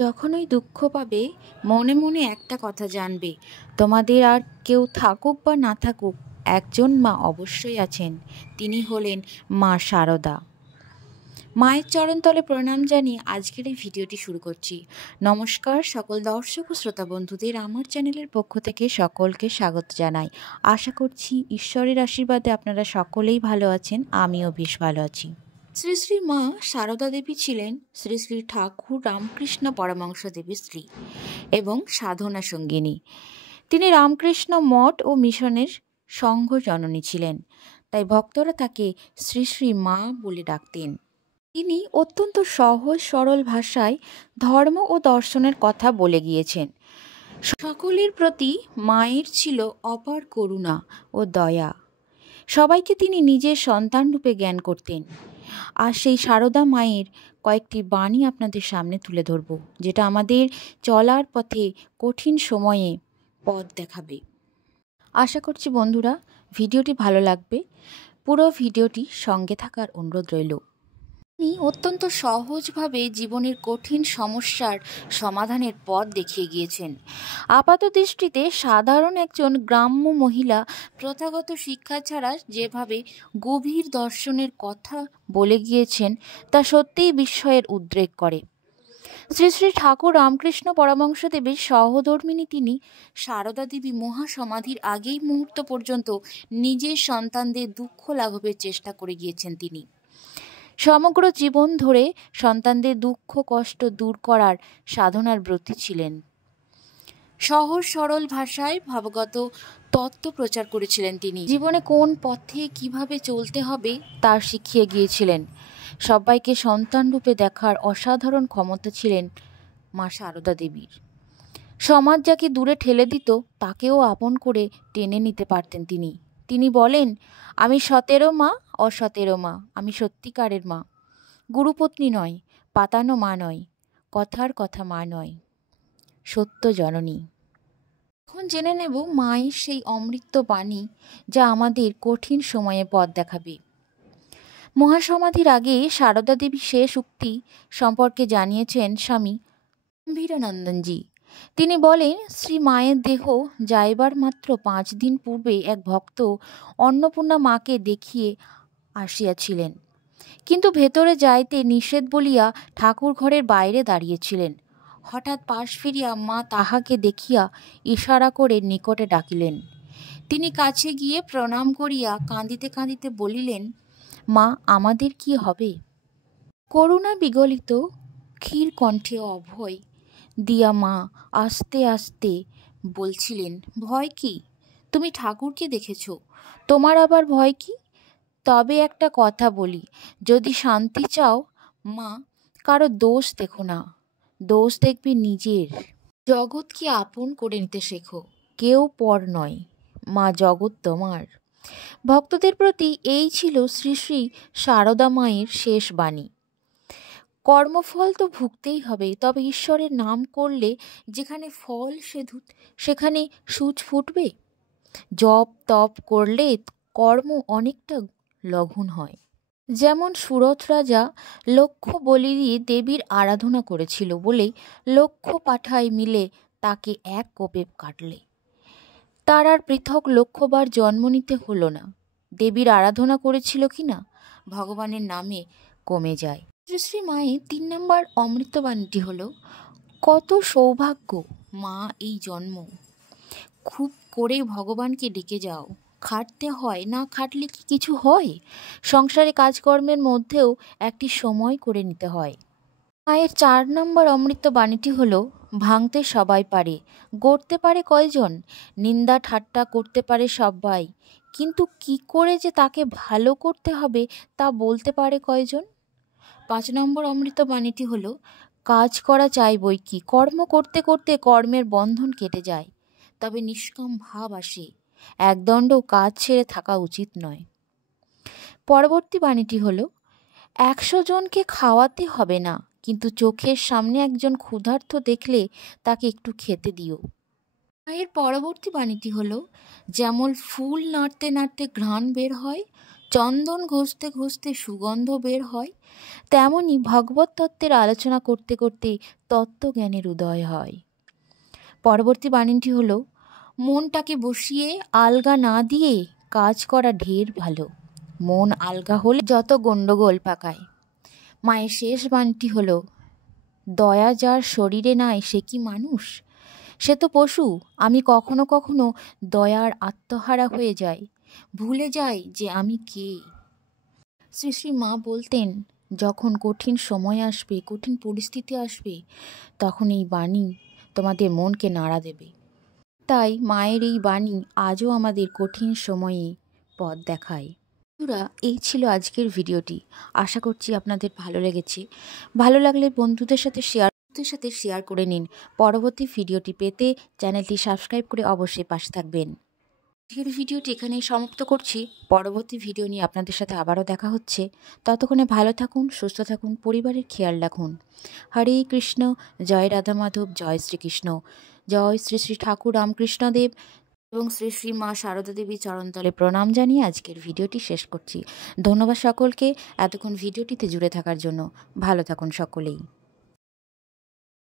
যখনই দুঃখ পাবে মনে মনে একটা কথা জানবে, তোমাদের আর কেউ থাকুক বা না থাকুক, একজন মা অবশ্যই আছেন। তিনি হলেন মা শারদা। মায়ের চরণতলে প্রণাম জানিয়ে আজকের এই ভিডিওটি শুরু করছি। নমস্কার সকল দর্শক ও শ্রোতা বন্ধুদের, আমার চ্যানেলের পক্ষ থেকে সকলকে স্বাগত জানাই। আশা করছি ঈশ্বরের আশীর্বাদে আপনারা সকলেই ভালো আছেন, আমিও বেশ ভালো আছি। শ্রী শ্রী মা শারদা দেবী ছিলেন শ্রী শ্রী ঠাকুর রামকৃষ্ণ পরমহংস দেবীর স্ত্রী এবং সাধনা সঙ্গিনী। তিনি রামকৃষ্ণ মঠ ও মিশনের সংঘ জননী ছিলেন, তাই ভক্তরা তাকে শ্রী শ্রী মা বলে ডাকতেন। তিনি অত্যন্ত সহজ সরল ভাষায় ধর্ম ও দর্শনের কথা বলে গিয়েছেন। সকলের প্রতি মায়ের ছিল অপার করুণা ও দয়া। সবাইকে তিনি নিজের সন্তান রূপে জ্ঞান করতেন। আর সেই শারদা মায়ের কয়েকটি বাণী আপনাদের সামনে তুলে ধরব, যেটা আমাদের চলার পথে কঠিন সময়ে পথ দেখাবে। আশা করছি বন্ধুরা ভিডিওটি ভালো লাগবে। পুরো ভিডিওটি সঙ্গে থাকার অনুরোধ রইল। তিনি অত্যন্ত সহজভাবে জীবনের কঠিন সমস্যার সমাধানের পথ দেখিয়ে গিয়েছেন। আপাত দৃষ্টিতে সাধারণ একজন গ্রাম্য মহিলা প্রথাগত শিক্ষা ছাড়া যেভাবে গভীর দর্শনের কথা বলে গিয়েছেন তা সত্যিই বিস্ময়ের উদ্রেক করে। শ্রী শ্রী ঠাকুর রামকৃষ্ণ পরমহংস দেবের সহধর্মিণী তিনি শারদা দেবী মহাসমাধির আগেই মুহূর্ত পর্যন্ত নিজের সন্তানদের দুঃখ লাঘবের চেষ্টা করে গিয়েছেন। তিনি সমগ্র জীবন ধরে সন্তানদের দুঃখ কষ্ট দূর করার সাধনার ব্রতী ছিলেন। সহজ সরল ভাষায় ভাবগত তত্ত্ব প্রচার করেছিলেন। তিনি জীবনে কোন পথে কিভাবে চলতে হবে তা শিখিয়ে গিয়েছিলেন। সবাইকে সন্তান রূপে দেখার অসাধারণ ক্ষমতা ছিলেন মা শারদা দেবীর। সমাজ যাকে দূরে ঠেলে দিত তাকেও আপন করে টেনে নিতে পারতেন তিনি। তিনি বলেন, আমি সতেরো মা, অসতেরো মা, আমি সত্যিকারের মা। গুরুপত্নী নয়, পাতানো মা নয়, কথার কথা মা নয়, সত্য জননী। এখন জেনে নেব মায়ের সেই অমৃত বাণী যা আমাদের কঠিন সময়ে পথ দেখাবে। মহাসমাধির আগে শারদা দেবী শেষ উক্তি সম্পর্কে জানিয়েছেন স্বামী গম্ভীরানন্দজি। তিনি বলেন, শ্রী মায়ের দেহ যাইবার মাত্র 5 দিন পূর্বে এক ভক্ত অন্নপূর্ণা মাকে দেখিয়ে আসিয়াছিলেন, কিন্তু ভেতরে যাইতে নিষেধ বলিয়া ঠাকুর ঘরের বাইরে দাঁড়িয়েছিলেন। হঠাৎ পাশ ফিরিয়া মা তাহাকে দেখিয়া ইশারা করে নিকটে ডাকিলেন। তিনি কাছে গিয়ে প্রণাম করিয়া কাঁদিতে কাঁদিতে বলিলেন, মা, আমাদের কি হবে? করুণা বিগলিত ক্ষীর কণ্ঠে অভয় দিয়া মা আস্তে আস্তে বলছিলেন, ভয় কি? তুমি ঠাকুরকে দেখেছ, তোমার আবার ভয় কি? তবে একটা কথা বলি, যদি শান্তি চাও মা, কারো দোষ দেখো না, দোষ দেখবে নিজের। জগৎকে আপন করে নিতে শেখো, কেউ পর নয়, মা জগৎ তোমার। ভক্তদের প্রতি এই ছিল শ্রী শ্রী শারদা মায়ের শেষ বাণী। কর্মফল তো ভুগতেই হবে, তবে ঈশ্বরের নাম করলে যেখানে ফল সেখানে সূচ ফুটবে। জপ তপ করলে কর্ম অনেকটা লঘুন হয়। যেমন সুরথ রাজা লক্ষ বলি দিয়ে দেবীর আরাধনা করেছিল বলেই লক্ষ পাঠায় মিলে তাকে এক কোপে কাটলে তার আর পৃথক লক্ষ্যবার জন্ম নিতে হলো না। দেবীর আরাধনা করেছিল কিনা ভগবানের নামে কমে যায়। শ্রী শ্রী মায়ের 3 নম্বর অমৃতবাণীটি হলো, কত সৌভাগ্য মা এই জন্ম, খুব করে ভগবানকে ডেকে যাও। খাটতে হয়, না খাটলে কি কিছু হয়? সংসারে কাজকর্মের মধ্যেও একটি সময় করে নিতে হয়। মায়ের 4 নম্বর অমৃত বাণীটি হলো, ভাঙতে সবাই পারে, গড়তে পারে কয়জন? নিন্দা ঠাট্টা করতে পারে সবাই, কিন্তু কি করে যে তাকে ভালো করতে হবে তা বলতে পারে কয়জন? 5 নম্বর অমৃত বাণীটি হলো, কাজ করা চাই বই কি, কর্ম করতে করতে কর্মের বন্ধন কেটে যায়, তবে নিষ্কাম ভাব আসে, একদণ্ড কাজ ছেড়ে থাকা উচিত নয়। পরবর্তী বাণীটি হলো, 100 জনকে খাওয়াতে হবে না, কিন্তু চোখের সামনে একজন ক্ষুধার্ত দেখলে তাকে একটু খেতে দিও। এর পরবর্তী বাণীটি হলো, যেমন ফুল নাড়তে নাড়তে ঘ্রাণ বের হয়, চন্দন ঘষতে ঘষতে সুগন্ধ বের হয়, তেমনি ভগবত তত্ত্বের আলোচনা করতে করতে তত্ত্বজ্ঞানের উদয় হয়। পরবর্তী বাণীটি হলো, মনটাকে বসিয়ে আলগা না দিয়ে কাজ করা ঢের ভালো, মন আলগা হলে যত গণ্ডগোল পাকায়। মায়ের শেষ বাণীটি হলো, দয়া যার শরীরে নাই সে কি মানুষ, সে তো পশু। আমি কখনো কখনো দয়ার আত্মহারা হয়ে যাই, ভুলে যাই যে আমি কে। শ্রী শ্রী মা বলতেন, যখন কঠিন সময় আসবে, কঠিন পরিস্থিতি আসবে, তখন এই বাণী তোমাদের মনকে নাড়া দেবে। তাই মায়ের এই বাণী আজও আমাদের কঠিন সময়ে পথ দেখায়। বন্ধুরা, এই ছিল আজকের ভিডিওটি। আশা করছি আপনাদের ভালো লেগেছে। ভালো লাগলে বন্ধুদের সাথে শেয়ার করে নিন। পরবর্তী ভিডিওটি পেতে চ্যানেলটি সাবস্ক্রাইব করে অবশ্যই পাশে থাকবেন। আজকের ভিডিওটি এখানেই সমাপ্ত করছি। পরবর্তী ভিডিও নিয়ে আপনাদের সাথে আবারও দেখা হচ্ছে। ততক্ষণে ভালো থাকুন, সুস্থ থাকুন, পরিবারের খেয়াল রাখুন। হরে কৃষ্ণ। জয় রাধা মাধব। জয় শ্রীকৃষ্ণ। জয় শ্রী শ্রী ঠাকুর রামকৃষ্ণদেব এবং শ্রী শ্রী মা সারদা দেবীর চরণতলে প্রণাম জানিয়ে আজকের ভিডিওটি শেষ করছি। ধন্যবাদ সকলকে এতক্ষণ ভিডিওটিতে জুড়ে থাকার জন্য। ভালো থাকুন সকলেই।